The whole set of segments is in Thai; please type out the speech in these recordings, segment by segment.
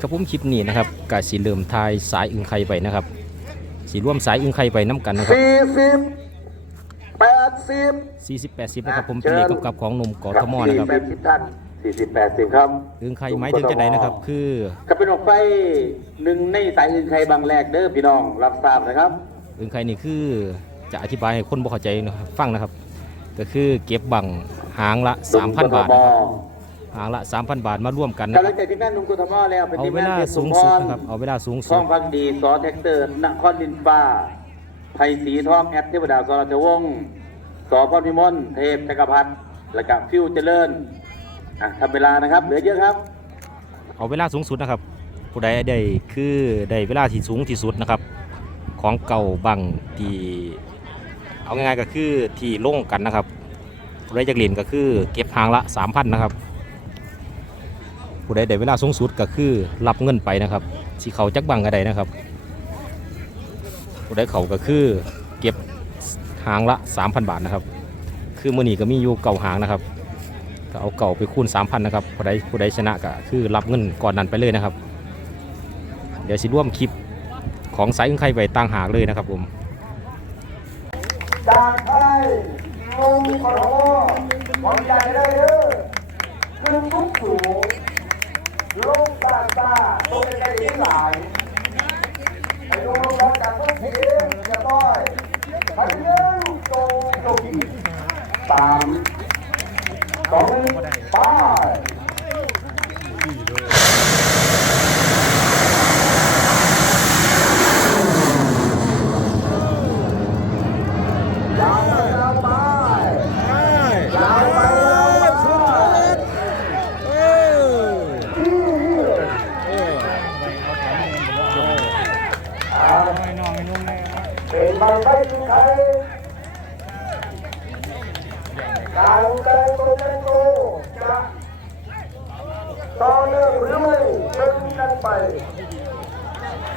ครับผมคลิปนี้นะครับกาสีเริ่มทายสายอึงไข่ไปนะครับ สีร่วมสายอึงไข่ไปน้ำกันนะครับสี่สิบแปดสิบ40 80นะครับผมเป็นเลขกำกับของหนุ่มกอทมนะครับแปดสิบท่านสี่สิบแปดสิบครับอึงไข่หมายถึงจะใดนะครับ คือก็เป็นออกไฟหนึ่งในสายอื่นใครบางแรกเด้อพี่น้องรับทราบนะครับอึงไข่นี่คือจะอธิบายให้คนบ่เข้าใจนะครับฟังนะครับ ก็คือเก็บบังหางละ3,000บาทนะครับ หางละ3,000บาทมาร่วมกันนะกำคลัรังบใจที่แม่นุ่มกุทมอแล้วเป็นเอาที่เวแม่ลาเพชรสูงพสุดรนะครับเอาเวลาสูงสุท้ดองพักดีสอแท็กเตอร์นครดินฟ้าไผ่สีทองแอปเทวดาสรเทวงศ์สอพรพิมลเทพจักรพัฒน์และกับฟิวเจริญอะทำเวลานะครับ เหลือเยอะครับ เอาเวลาสูงสุดนะครับ ผู้ใดได้คือได้เวลาที่สูงที่สุดนะครับ ของเก่าบังที่เอาง่ายๆก็คือที่ลงกันนะครับผู้ใดจากเหรียญก็คือเก็บหางละ3,000นะครับ ผู้ใดได้เวลาสูงสุดก็คือรับเงินไปนะครับที่เขาจักบังก็ได้นะครับ ผู้ใดเขาก็คือเก็บหางละ 3,000 บาทนะครับ คือมือนีก็มีอยู่เก่าหางนะครับก็เอาเก่าไปคูณ 3,000นะครับผู้ใดผู้ใดชนะก็คือรับเงินก่อนนั้นไปเลยนะครับ เดี๋ยวสิร่วมคลิปของสายอึ้งไข่ไว้ต่างหากเลยนะครับผมจากไทยลงกรทมขอใหญ่ได้เด้อขึ้นทุกสูง ลงตาตาตรงในใจหลายไปดูลงแล้วจากทุกทีจะต้อยไปเร็วโตโตกินสามสองหนึ่งไป ยาวไปยาวไปยาวไปยาวไปเป็นบางไปถึงใครการแตงโมแตงโมจะต่อเนื่องหรือไม่เป็นกันไป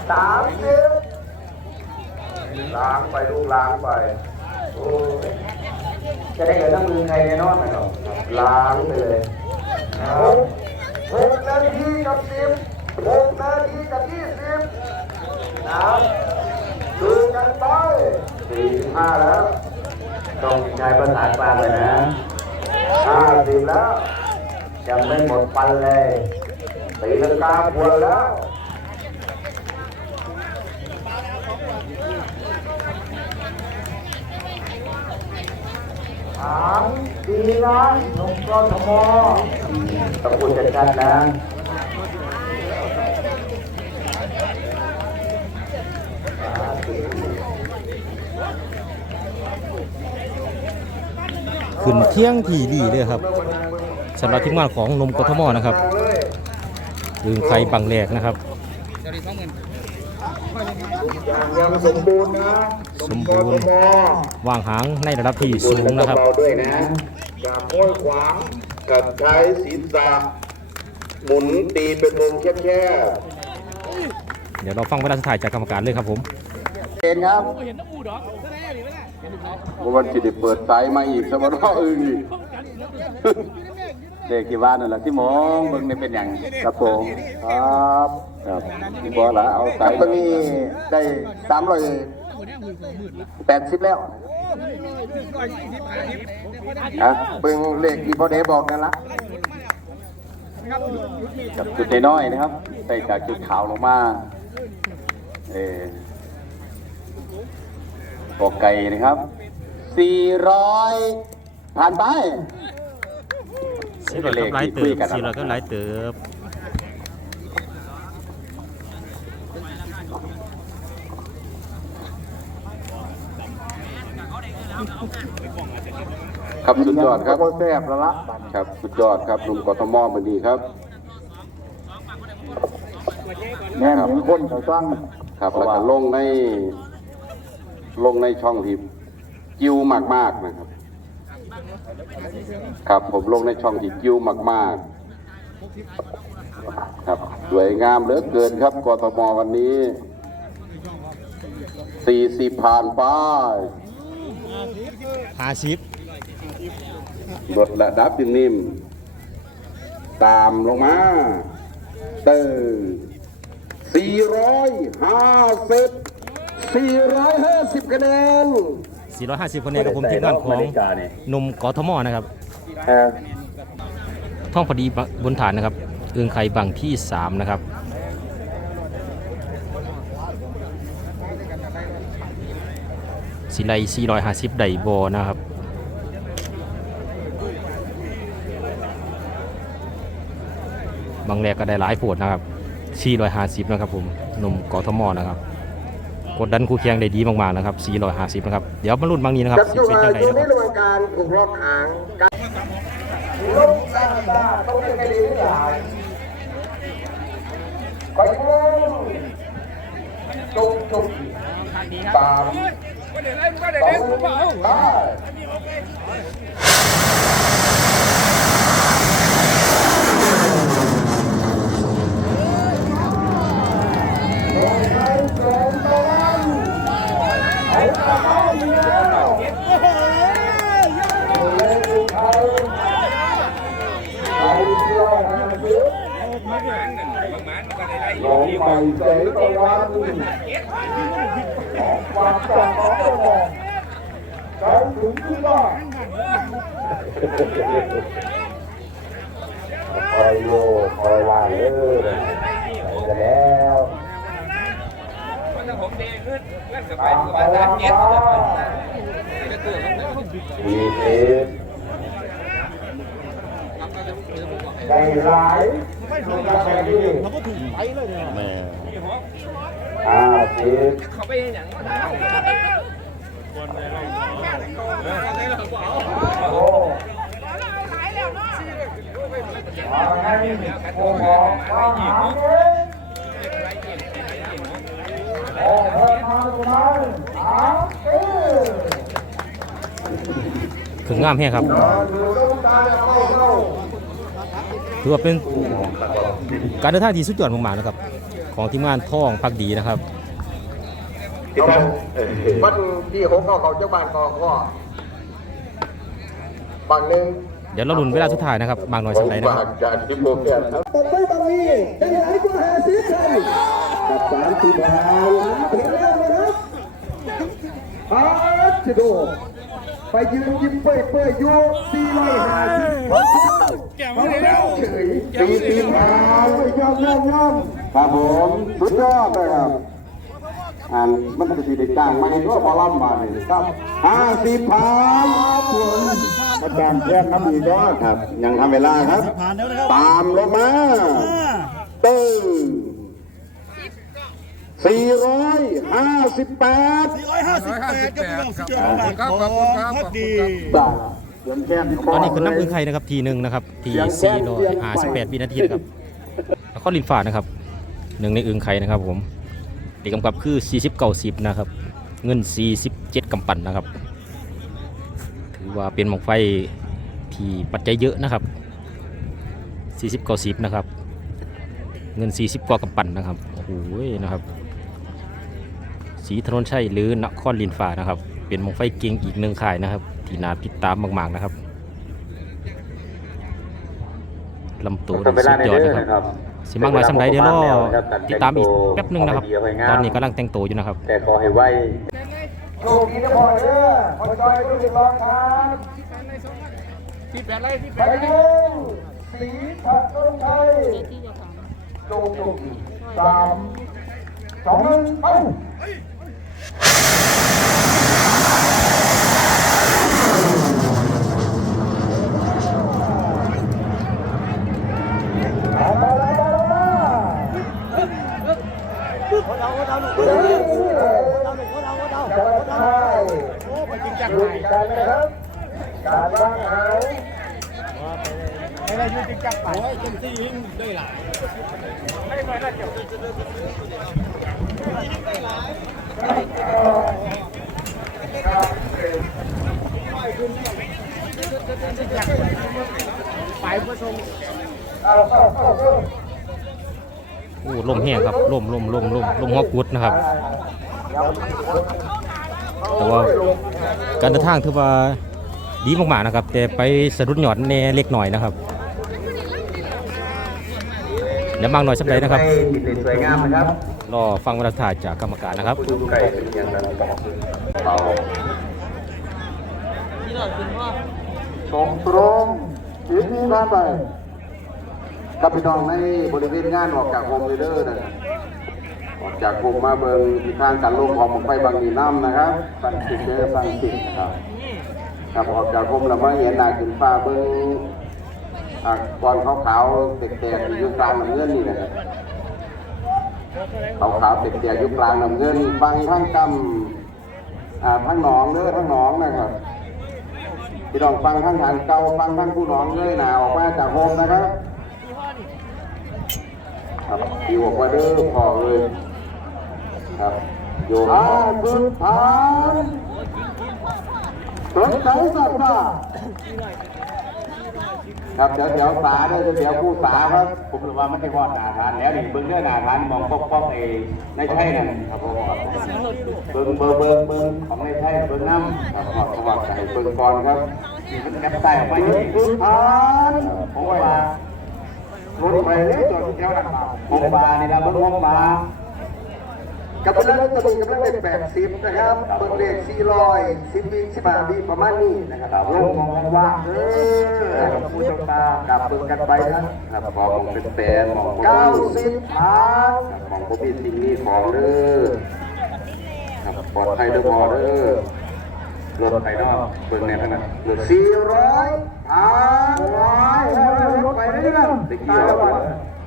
สามสิบล้างไปลูกล้างไป โอ้ย จะได้เกิดน้ำมือใครแน่นอนไหมครับล้างไปเลยหกหกนาทีกับสิบหกนาทีกับยี่สิบนะดูกันไปสี่สิบห้าแล้วต้องใช้ภาษากลางเลยนะห้าสิบแล้วยังไม่หมดปันเลยตีลังกาพวนแล้ว ถามดีนะหนุ่มกทมต้องพูดชัดๆนะขึ้นเที่ยงที่ดีเลยครับสำหรับทีมงานของนมกทมนะครับอึ้งไข่บังแรกนะครับ อย่างยังสมบูรณ์นะสมบูรณ์วางหางในระดับที่สูงนะครับเบาด้วยนะอย่าโค้อยขวางกับใช้ศีรษะหมุนตีเป็นวงแคบเดี๋ยวเราฟังเวลาสุดท้ายจากกรรมการเลยครับผมเห็นครับวันจิตเปิดสายมาอีกสมรออื่นอีกเด็กที่บ้านนั่นแหละที่มองเบิ่งนี่เป็นอย่างครับผมครับ ครับที่บอกละเอาสายตัวนี้ได้สามร้อยแปดสิบแล้วอะเบิ่งเลขที่พ่อเดบอกนั่นละกับจุดน้อยๆนะครับใส่จากจุดขาวลงมาเออปกไก่นะครับ400ผ่านไป สี่ร้อยก็หลายเติบสี่ร้อยก็หลายเติบ สุดยอดครับแซ่บแล้วละครับ สุดยอดครับลุงกทมมันดีครับแน่นเหมือนคนเขาตั้งครับแล้วก็ลงในลงในช่องที่จิ้วมากๆนะครับ ครับผมลงในช่องที่จิ้วมาก ๆ ครับสวยงามเหลือเกินครับกทมวันนี้40ผ่านไปห้าสิบ ลดระดับนิ่มๆตามลงมา เตอร์สี่ร้อยห้าสิบสี่ร้อยห้าสิบคะแนน450คะแนนกับผมทีมงานของหนุ่มกทมนะครับเออท่องพอดีบนฐานนะครับ เอืองไข่บังที่ 3 นะครับ สิไล450ไดโบนะครับ บางแรกก็ได้หลายโผดนะครับ450นะครับผมหนุ่มกทมนะครับกดดันคู่แข่งได้ดีมากๆนะครับ450นะครับเดี๋ยวมาลุ้นบางนี้นะครับจับสิอยู่เป็นอายังไงยุนะคในรับระหว่างการถูกล็อกหางการลงตาตาต้องเป็นคดีหลายไปเงินจุกจุกตามต้องได้ลงไปสองตะวันเอากระเป๋าเดียวเล่นเขาไปเที่ยวหาซื้อลงไปเสียตะวันของความจากของกระบอกไปถึงที่บ้านคอยโยคอยว่าเออไปแล้ว ตามไปว่าดีสิได้หลายดูกาแฟดีห้าสิบโอ้มาให้โอ้โหมาหาเลยโอ้โหมาดูมาหาเออคืองามแห้งครับนอนอยู่ตรงตาเข้าเข้าถือว่าเป็นการเดินทางที่สุดยอดมากๆนะครับ ของทีมงานท่องพักดีนะครับวันที่หกก็เขาเจ้าบ้านก็ก็บางหนึ่งเดี๋ยวเราลุ้นเวลาสุดท้ายนะครับ บางหน่อยสักไหนนะครับจานที่โมเกียนครับตบไปบางนี้ได้หลายกว่าห้าสิบคันกับสามสิบห้าถึงแล้ว นะครับอาชิโด ไปยืนยิ้มเปื่อยเปื่อยอยู่สี่ร้อยห้าสิบแก้วแล้วเฉยสี่สิบห้าย่อมย่อมย่อมครับผมสุดยอดเลยครับอันมันจะสีได้จ้างมาให้ก็พอล่ำมาเลยครับห้าสิบพันผมอาจารย์แพทย์น้ำอีกด้วยครับ ยังทำเวลาครับ ตามลงมาตึ้ง สี่ร้อยห้าสิบแปดครับขอบคุณครับขอบคุณครับบาทเดือนแค่ตอนนี้คือน้ำอึ้งไข่นะครับทีหนึ่งนะครับที458วินาทีนะครับแล้วก็ลินฝาดนะครับหนึ่งในอึ้งไข่นะครับผมตีกำกับคือ 40 90นะครับเงิน 47กำปั่นนะครับ ถือว่าเป็นหมอกไฟที่ปัจจัยเยอะนะครับ 40 90นะครับเงิน 40 กว่ากำปั่นนะครับโอ้โหนะครับ สีถนนชัยหรือนครลินฟ้านะครับ เป็นมอกไฟเก่งอีกหนึ่งข่ายนะครับ ที่น่าติดตามมากๆนะครับลำตัวทำเวนี่ลาสุดในยอดเด้นะอครับนะครับสิมากน้อยสำไรเดี๋ยวรอติดตามอีกแป๊บนึงนะครับ ตอนนี้กำลังแต่งตัวอยู่นะครับ แต่ขอให้ไวโชคดีนะพ่อเด้อพ่อจอยผู้ติดรองครับไปเร็วสีผัดต้นไทยจงจุกสามสองหนึ่งเอ้าเอามาแล้วเอามาจะมาใช่ดูกันนะครับ การวางหาง เอาเข้าเข้าเข้าโอ้ลมแห้งครับลมลมลมลมลมหัวกุดนะครับ แต่ว่าการเดินทางถือว่าดีมากๆนะครับ แต่ไปสะดุดหย่อนแน่เล็กหน่อยนะครับ เดี๋ยวบางหน่อยสักหน่อยนะครับให้ติดเลนสวยงามนะครับรอฟังวรรณถ่ายจากกรรมการนะครับผู้ดูไก่เป็นอย่างนั้นต่อสองตรงยืนนี่มาไปกับพี่น้องในบริเวณงานออกจากโฮมเลเดอร์นะออกจากโฮมมาเบิงที่ทางการลงของไฟบางนีน้ำนะครับสั่งสิเจอสั่งสินะครับครับออกจากโฮมแล้วมาเห็นหน้าขึ้นฟ้าเบิงอ่า ก่อนขาวๆแตกๆอยู่กลางน้ำเงินนี่นะครับขาวๆแตกๆอยู่กลางน้ำเงินฟังทั้งกำอ่าทั้งหนองเด้อทั้งหนองนะครับพี่น้องฟังทั้งฐานเก่าฟังทั้งผู้หนองเลยหนาออกมาจากโฮมนะครับครับที่บอกว่าเด้อพอเลยครับโยมอ่าสุดท้ายสนใจสักว่า ครับเดี๋ยวเดี๋ยวสาเด้อเดี๋ยวผู้สาครับผมรู้ว่าไม่ใช่วอดหนาทานแล้วนี่เบิ้งเรื่องหนาทานมองป๊อกป๊อกเองในใช่นั่นครับผมเบิ้งเบิ้งเบิ้งเบิ้งของในใช่เบิ้งน้ำครับขอขอใส่เบิ้งก่อนครับมันแคปใต้ออกมาอยู่นี่สุดท้ายผมว่าลงไปเลยจอดแถวดังเบาผมบานี่ละเบิ้งผมบา กับเป็นรัฐบาลกำลังเป็นแปดสิบนะครับเปิดเลขสี่ร้อยสิบปีสิบห้าปีประมาณนี้นะครับลงมองว่างเออกับผู้ชมตากับเบิ่งกันไปนะครับมองเป็นแฟนมองเก้าสิบล้านมองผมมีสิ่งนี้ของเด้อครับปลอดภัยเด้อพอเด้อรถไปนอกเบิ่งแน่ขนาดรถสี่ร้อยล้านว้ายรถไปได้ยังตะกี้เราว่า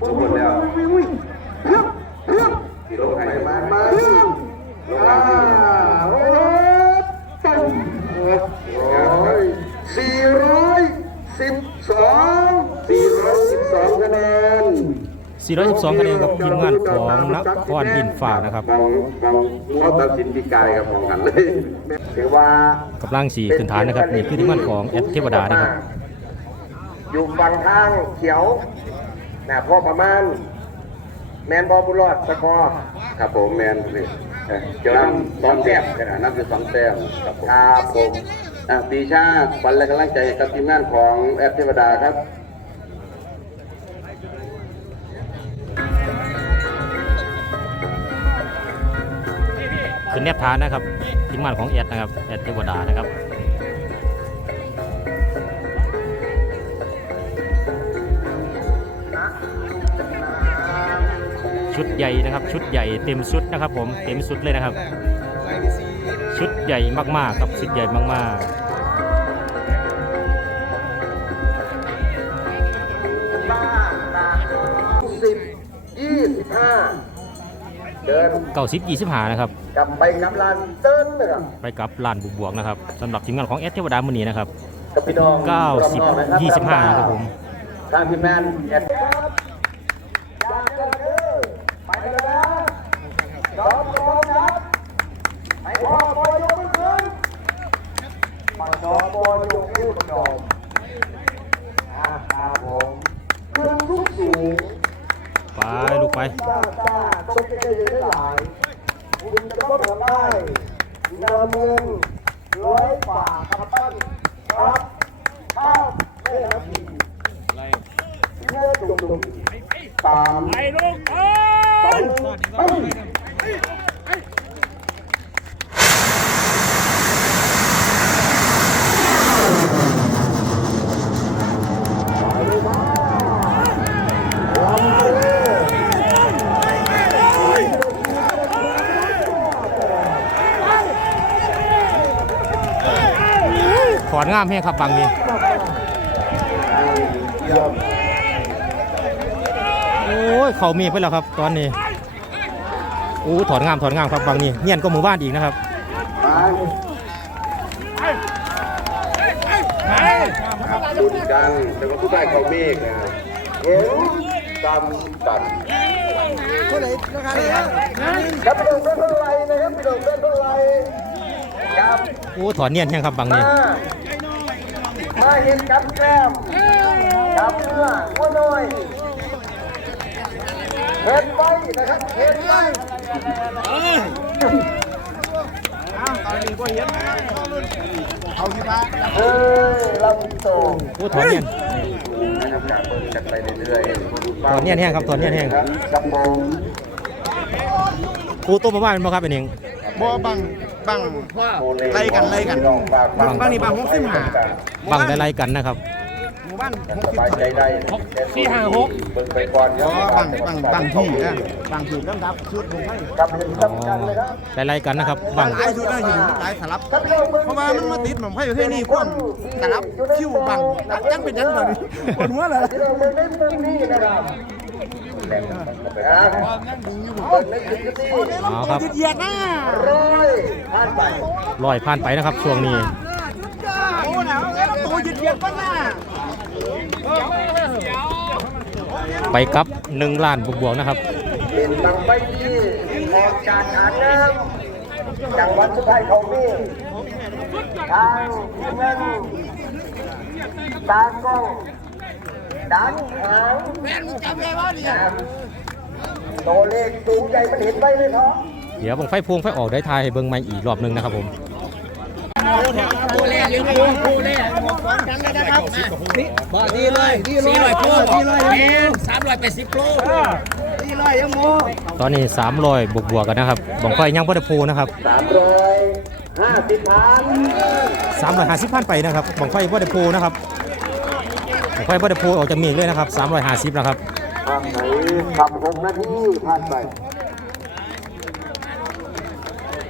ทุกคนแล้วเพียบเพียบ ที่รถไฟไปมามามามาอ่ารถตึ้งโอ้ยสี่ร้อยสิบสองสี่ร้อยสิบสองคะแนน412คะแนนกับทีมงานของนครอินฟ้านะครับมองมองเขาตัดสินพิกายกับมองกันเลยถือว่ากำลังสีขึ้นฐานนะครับนี่คือทีมงานของแอดเทวดานะครับ อยู่ฝั่งทางเขียวนะพอประมาณ แมนบอบุรอดสกอร์ครับผมแมนนี่เอ้ยเจ้าน้ำสองแต้มขนาดน้ำคือสองแต้มครับผมครับผมอะปีชาฝันและกำลังใจให้กับทีมงานของแอปเทวดาครับ ขึ้นแนบฐานนะครับทีมงานของแอดนะครับแอดเทวดานะครับ ชุดใหญ่นะครับ ชุดใหญ่เต็มชุดนะครับ ผมเต็มชุดเลยนะครับ ชุดใหญ่มากๆครับชุดใหญ่มากสิบยี่สิบห้าเดินๆเก้าสิบยี่สิบห้านะครับกลับไปกำลังเดินเลยครับไปกับลานบุบวกนะครับสำหรับทีมงานของแอดเทวดามือนี้นะครับกับพี่น้อง90 25นะครับผมทางทีมงานแอป ไปเลยนะจอมจอมจับ ไปพ่อบอยยกมือขึ้นมาจอมบอยยกมือจอมอาครับผมขึ้นทุกสูงไปลูกไปจ้าจ้าต้องได้เยอะหลายคุณจะต้องทำได้นำเงินร้อยฝ่าครับปั้นครับข้าวแม่น้ำพีเนื้อจุ่มๆตามไปลูกไป งามแห้งครับบังนี้โอ้ยเขามีไปแล้วครับ ตอนนี้โอ้ถอนงามถอนงามครับบังนี้เงียนก็หมู่บ้านอีกนะครับดุนกันแต่ว่าผู้ได้เขาเมฆนะครับเห็นดำตันครับพี่น้องเป็นเท่าไรนะครับพี่น้องเป็นเท่าไรครับโอ้ถอนเนียนแห้งครับบังนี้ มามาเห็นกับแกล้มกับเนื้อหัวน้อยเห็นไปนะครับเห็นไปเออลำโตโอ้ถอนเนียนนะครับการเบิ่งกันไปเรื่อยๆตอนเนี้ยแห้งครับตอนเนี้ยแห้งครับผมครูต้มมาบ้านเป็นบ่ครับเป็นเองบ่บัง บังไล่กันไล่กันบังบางนี่บางหกสิบห้าบังได้ไล่กันนะครับหมู่บ้านหกสสิบบายใจได้สี่ห้าหกเบิ่งไปก่อนอ๋อบางบางบางที่นะบางที่ลำดับชุดผมให้ครับเห็นอ๋อสำคัญเลยครับได้ไล่กันนะครับบังหลายชุดนะอยู่หลายสลับเพราะว่ามันมาติดผมให้ประเภทนี้ความสลับคิวบังจังเป็นยังไงปวดหัวเลยที่ เราไม่ได้มุมนี้นะครับอ๋อครับเหยียดนะร้อยผ่านไปลอยผ่านไปนะครับช่วงนี้โอ้หนาวแล้วตัวเหยียดเหยียดปั้นน่ะไปกับ1ล้านบวกๆนะครับเป็นบางใบที่ออกจากอ่างน้ำจังหวัดสุดท้ายของนี่ทางทีมงานตากล้อง ดันหางแม่มึงจำได้ว่าเนี่ยตัวเลขสูงใหญ่มันเห็นไว้เลยเนาะเดี๋ยวบังไฟพวงไฟออกได้ทายให้เบิ่งใหม่อีกรอบหนึงนะครับผมดีเลยดีเลยสี่ร้อยโลดีเลยสามร้อยแปดสิบโลดีเลยยังโมตอนนี้300บวกๆกันนะครับบังไฟยังบ่ได้พูนะครับสามร้อยห้าสิบพัน350พันไปนะครับบังไฟบ่ได้พูนะครับบัง ไฟบ่ได้พูออกจากเมฆเลยนะครับ350นะครับทางไหนขับหกนาทีผ่านไป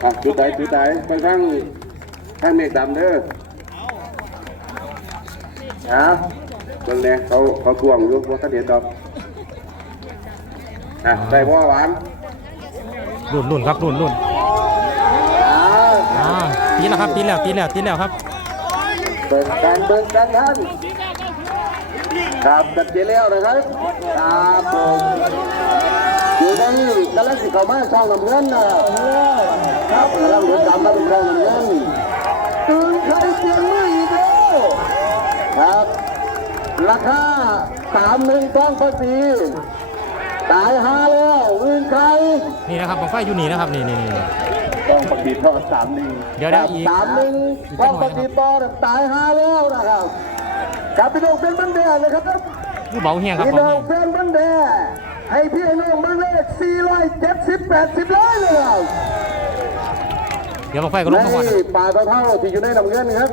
อะจุดไหนจุดไหนไปข้างข้างเมฆดำเด้อนะเบิ่งแน่เขาเขาทวงอยู่ว่าท่านเห็นดอกอะได้พ่อหวานรุ่นรุ่นครับรุ่นรุ่นอ้าวอ่าตีแล้วครับตีแล้วตีแล้วตีแล้วครับเบิ่งกันเบิ่งกันท่าน ครับจัดเจนแล้วนะครับครับผมอยู่ในกำลังสิเขามาช่องน้ำเงินนะครับครับกำลังเดินตามมาเป็นช่องน้ำเงินตื่นใครเปลี่ยนมืออีกแล้วครับราคาสามหนึ่งต้องภาษีตายห้าแล้วอื่นใครนี่นะครับบังไฟอยู่นี่นะครับนี่นี่นี่ต้องปฏิทอดสามหนึ่งเดี๋ยวเดี๋ยวอีกสามหนึ่งต้องหน่ปอยนะคฏิรับอลตายห้าแล้วนะครับ กับพี่น้องเป็นบันเดงนะครับผู้เบาเฮียงครับพี่เบาน้องเฮียงเป็นบันเดงให้พี่น้องบันเลข470 80ร้อยเลยครับเดี๋ยวบังไฟก็ลงและมาก่อนนี่ปลาเท่าๆที่อยู่ในน้ำเงินครับ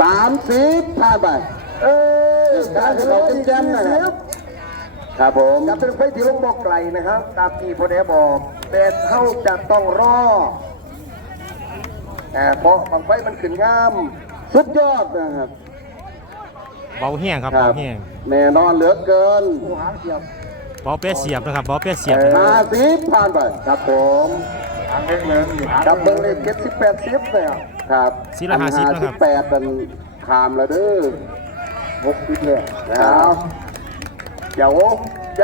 สามสิบผ่านไป เออการที่เราเป็นแชมป์นะครับ ครับผมจะเป็นไฟที่ลงบอกไกลนะครับ ตามที่พอแดบอกแต่เท่าจะต้องรออ่าเพราะบางไฟมันขึ้นงาม สุดยอดนะครับ เบาเฮียงครับ เบาเฮียงแน่นอนเหลือเกินเบาเป๊ะเสียบนะครับเบาเป๊ะเสียบห้าสิบผ่านไปครับผมดับเบิ้ลเลขเจ็ดสิบแปดสิบเนี่ยครับสีละห้าสิบนะครับแปดเป็นขามแล้วเด้อหกสิบเลยนะครับเดี๋ยวจ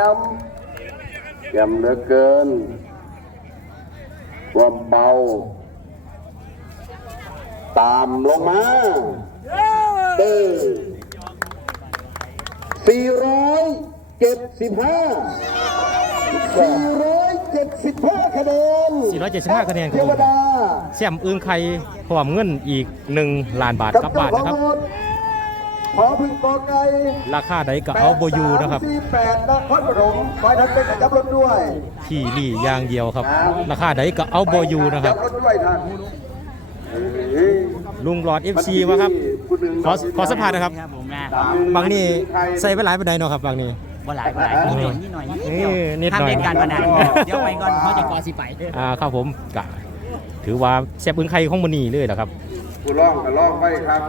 ำจำเหลือเกินความเบา ตามลงมาเออสี่ร้อยเจ็ดสิบห้าสี่ร้อยเจ็ดสิบห้าคะแนน475คะแนนคเทรับวผมดาแซมอึ้งไข่พร้อมเงินอีก1ล้านบาทกลับบ้านนะครับขอพึ่งกอไก่ราคาใดก็เอาบ่อยู่นะครับสี่แปดนครปฐมคอยทักเป็นจับรถด้วยที่นี่อย่างเดียวครับ ราคาใดก็เอาบ่อยู่นะครับ ลุงหลอด FC วะครับ ขอขอสัมภาษณ์นะครับ ครับผมนะบางนี่ใส่ไปหลายปานใดเนาะครับบางนี่ บ่หลายบ่หลายนิดหน่อยนิดหน่อยนิดเดียวนี่นิดหน่อยห้ามเล่นการพนันเดี๋ยวไปก่อนเขาจะกอสิไปอ่าครับผมก็ถือว่าแซ่บอึ้งไข่ของมื้อนี้เลยแหละครับ กูล่องก็ล่องไปครับ